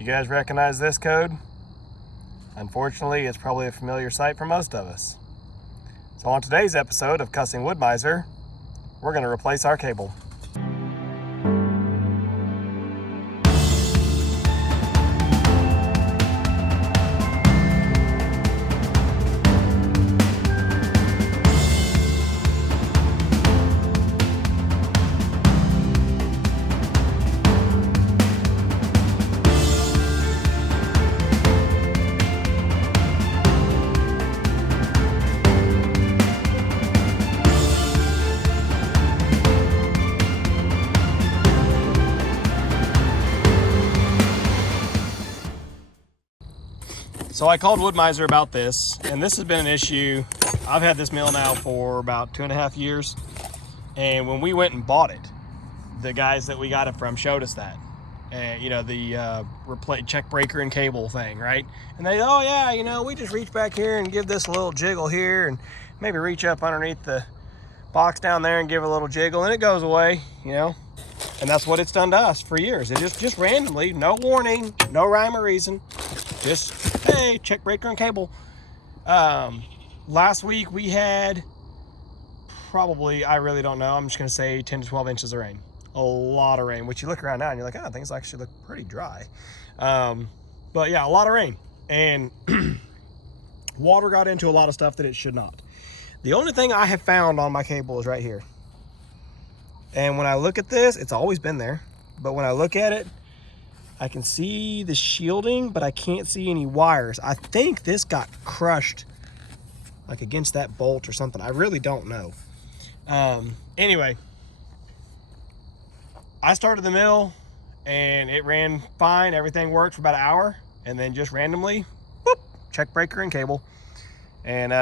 You guys recognize this code? Unfortunately, it's probably a familiar sight for most of us. So on today's episode of Cussing Woodmizer, we're going to replace our cable. So I called Woodmizer about this, and this has been an issue. I've had this mill now for about 2.5 years. And when we went and bought it, the guys that we got it from showed us that. And, you know, the check breaker and cable thing, right? And they, oh yeah, you know, we just reach back here and give this a little jiggle here and maybe reach up underneath the box down there and give it a little jiggle and it goes away, you know? And that's what it's done to us for years. It just randomly, no warning, no rhyme or reason, just, hey, check breaker and cable. Last week we had probably, I really don't know, I'm just gonna say 10 to 12 inches of rain. A lot of rain, which you look around now and you're like, oh, things actually look pretty dry. But yeah, a lot of rain. And water got into a lot of stuff that it should not. The only thing I have found on my cable is right here. And when I look at this, it's always been there. But when I look at it, I can see the shielding, but I can't see any wires. I think this got crushed like against that bolt or something. I really don't know. Anyway, I started the mill and it ran fine. Everything worked for about an hour. And then just randomly, whoop, check breaker and cable. And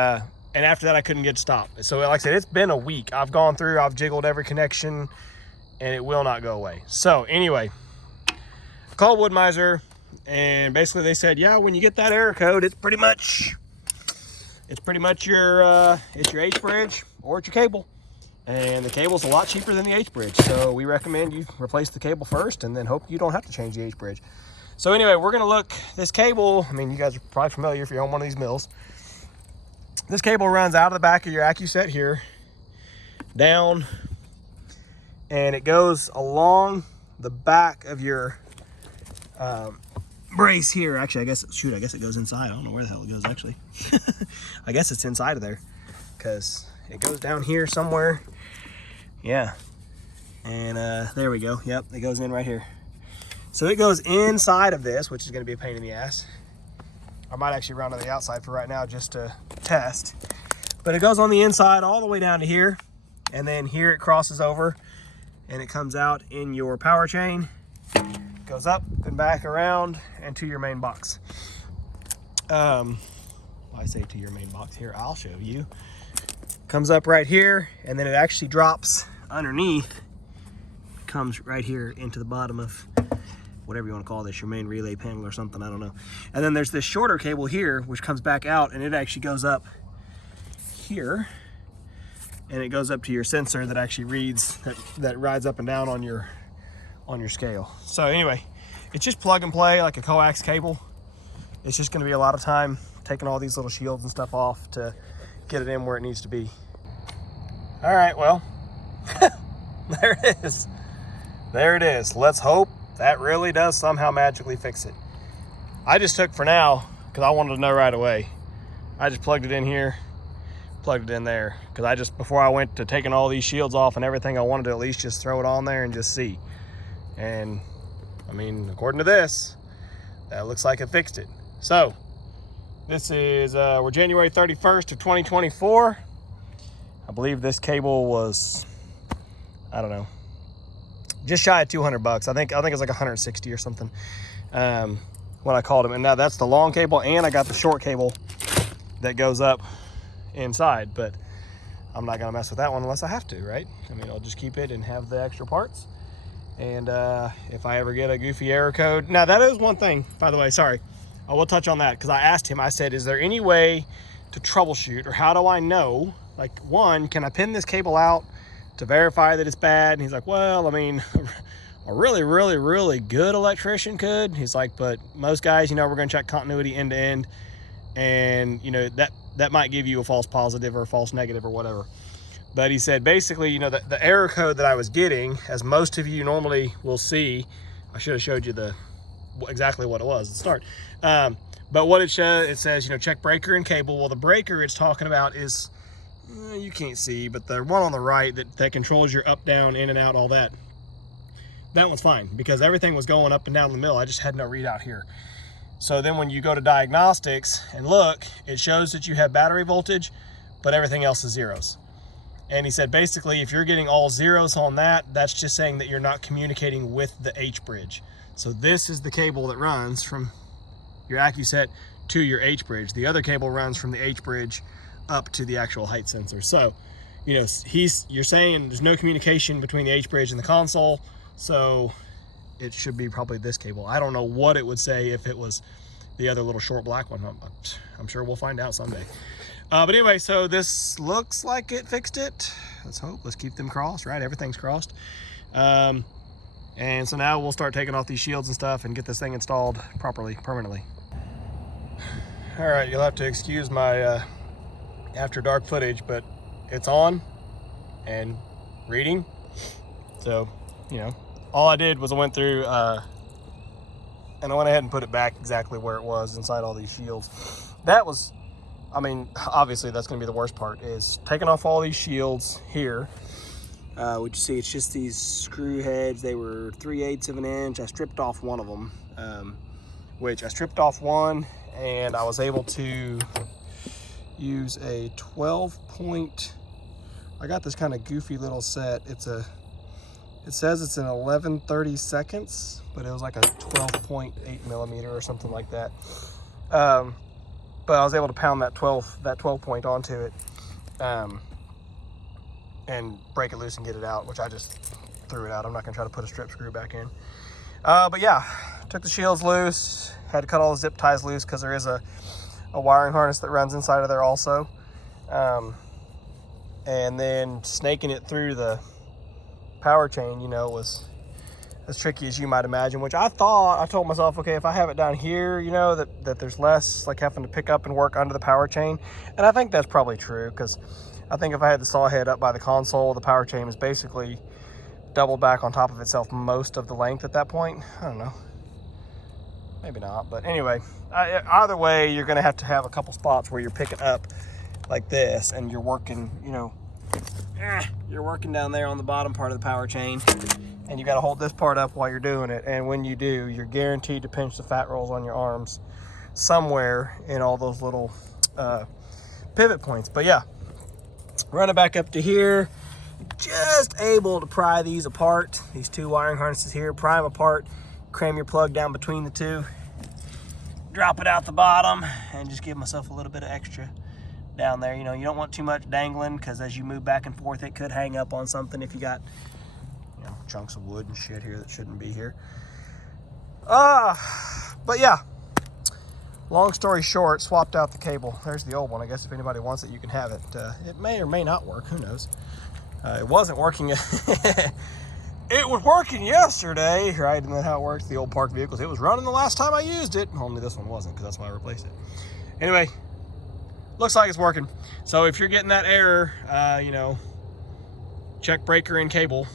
after that, I couldn't get stopped. So like I said, it's been a week. I've gone through, I've jiggled every connection and it will not go away. So anyway, called Woodmizer and basically they said, yeah, when you get that error code, it's pretty much your it's your H bridge or it's your cable. And the cable's a lot cheaper than the H bridge. So we recommend you replace the cable first and then hope you don't have to change the H bridge. So anyway, we're gonna look, this cable, I mean, you guys are probably familiar if you own one of these mills. This cable runs out of the back of your AccuSet here, down, and it goes along the back of your brace here. Actually, I guess it goes inside. I don't know where the hell it goes, actually. I guess it's inside of there, because it goes down here somewhere. Yeah, and there we go. Yep, it goes in right here. So it goes inside of this, which is going to be a pain in the ass. I might actually run on the outside for right now just to test. But it goes on the inside all the way down to here. And then here it crosses over and it comes out in your power chain. Goes up and back around and to your main box. I say to your main box here, I'll show you. Comes up right here and then it actually drops underneath. Comes right here into the bottom of whatever you want to call this, your main relay panel or something, I don't know. And then there's this shorter cable here, which comes back out and it actually goes up here and it goes up to your sensor that actually reads, that rides up and down on your scale. So anyway, it's just plug and play like a coax cable. It's just going to be a lot of time taking all these little shields and stuff off to get it in where it needs to be. All right, well, there it is. There it is. Let's hope that really does somehow magically fix it. I just took for now, because I wanted to know right away. I just plugged it in here, plugged it in there, because before I went to taking all these shields off and everything, I wanted to at least just throw it on there and just see. And I mean, according to this, that looks like it fixed it. So this is, we're January 31st of 2024. I believe this cable was, I don't know, just shy of 200 bucks. I think it's like 160 or something when I called him. And now that's the long cable and I got the short cable that goes up inside, but I'm not gonna mess with that one unless I have to, right? I mean, I'll just keep it and have the extra parts. And if I ever get a goofy error code. Now that is one thing, by the way, sorry. I will touch on that because I asked him, I said, is there any way to troubleshoot or how do I know, like, one, can I pin this cable out to verify that it's bad? And he's like, well, I mean, a a really, really, really good electrician could. He's like, but most guys, you know, we're going to check continuity end to end, and you know, that might give you a false positive or a false negative or whatever. But he said basically, you know, the error code that I was getting, as most of you normally will see, I should have showed you exactly what it was at the start. But what it says, you know, check breaker and cable. Well, the breaker it's talking about is, you can't see, but the one on the right that controls your up, down, in and out, all that. That one's fine because everything was going up and down the mill. I just had no readout here. So then when you go to diagnostics and look, it shows that you have battery voltage, but everything else is zeros. And he said, basically, if you're getting all zeros on that, that's just saying that you're not communicating with the H bridge. So this is the cable that runs from your AccuSet to your H bridge. The other cable runs from the H bridge up to the actual height sensor. So, you know, you're saying there's no communication between the H bridge and the console. So it should be probably this cable. I don't know what it would say if it was the other little short black one. I'm sure we'll find out someday. But anyway, so this looks like it fixed it. Let's hope. Let's keep them crossed, right? Everything's crossed. And so now we'll start taking off these shields and stuff and get this thing installed properly, permanently. All right, you'll have to excuse my after dark footage, but it's on and reading. So, you know, all I did was I went through and I went ahead and put it back exactly where it was inside all these shields. That was, I mean, obviously that's going to be the worst part, is taking off all these shields here. Which you see, it's just these screw heads. They were 3/8 of an inch. I stripped off one of them, which I stripped off one, and I was able to use a 12-point. I got this kind of goofy little set. It says it's an 11/32, but it was like a 12.8 millimeter or something like that. But I was able to pound that 12 point onto it. And break it loose and get it out, which I just threw it out. I'm not gonna try to put a strip screw back in. But yeah, took the shields loose, had to cut all the zip ties loose because there is a wiring harness that runs inside of there also. And then snaking it through the power chain, you know, was as tricky as you might imagine, which I told myself, okay, if I have it down here, you know, that there's less like having to pick up and work under the power chain. And I think that's probably true, because I think if I had the saw head up by the console, the power chain is basically doubled back on top of itself most of the length at that point. I don't know. Maybe not. But anyway, either way, you're going to have a couple spots where you're picking up like this and you're working, you know, you're working down there on the bottom part of the power chain. And you got to hold this part up while you're doing it. And when you do, you're guaranteed to pinch the fat rolls on your arms somewhere in all those little pivot points. But yeah. Run it back up to here, just able to pry these apart, these two wiring harnesses here, pry them apart, cram your plug down between the two, drop it out the bottom, and just give myself a little bit of extra down there. You know, you don't want too much dangling, because as you move back and forth, it could hang up on something if you got, you know, chunks of wood and shit here that shouldn't be here. But yeah. Long story short, swapped out the cable. There's the old one. I guess if anybody wants it, you can have it. It may or may not work. Who knows? It wasn't working. It was working yesterday, right? And then how it works, the old parked vehicles. It was running the last time I used it. Only this one wasn't, because that's why I replaced it. Anyway, looks like it's working. So if you're getting that error, you know, check breaker and cable.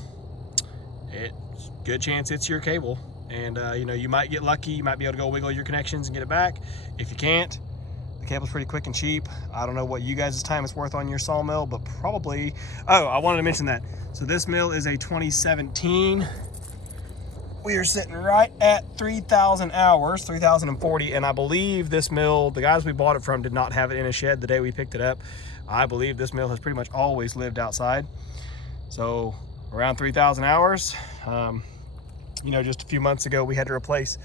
It's a good chance it's your cable. And, you know, you might get lucky. You might be able to go wiggle your connections and get it back. If you can't, the cable's pretty quick and cheap. I don't know what you guys' time is worth on your sawmill, but probably... Oh, I wanted to mention that. So this mill is a 2017. We are sitting right at 3,000 hours, 3,040. And I believe this mill, the guys we bought it from did not have it in a shed the day we picked it up. I believe this mill has pretty much always lived outside. So around 3,000 hours. You know, just a few months ago, we had to replace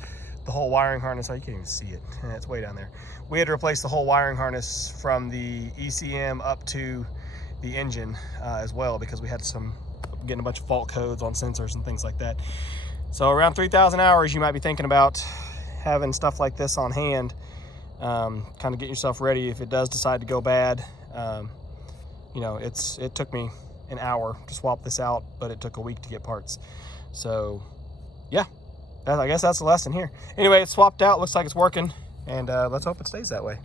the whole wiring harness. Oh, you can't even see it. It's way down there. We had to replace the whole wiring harness from the ECM up to the engine as well, because we had getting a bunch of fault codes on sensors and things like that. So around 3,000 hours, you might be thinking about having stuff like this on hand, kind of get yourself ready if it does decide to go bad. You know, it took me an hour to swap this out, but it took a week to get parts. So yeah, I guess that's the lesson here. Anyway, it's swapped out. Looks like it's working, and let's hope it stays that way.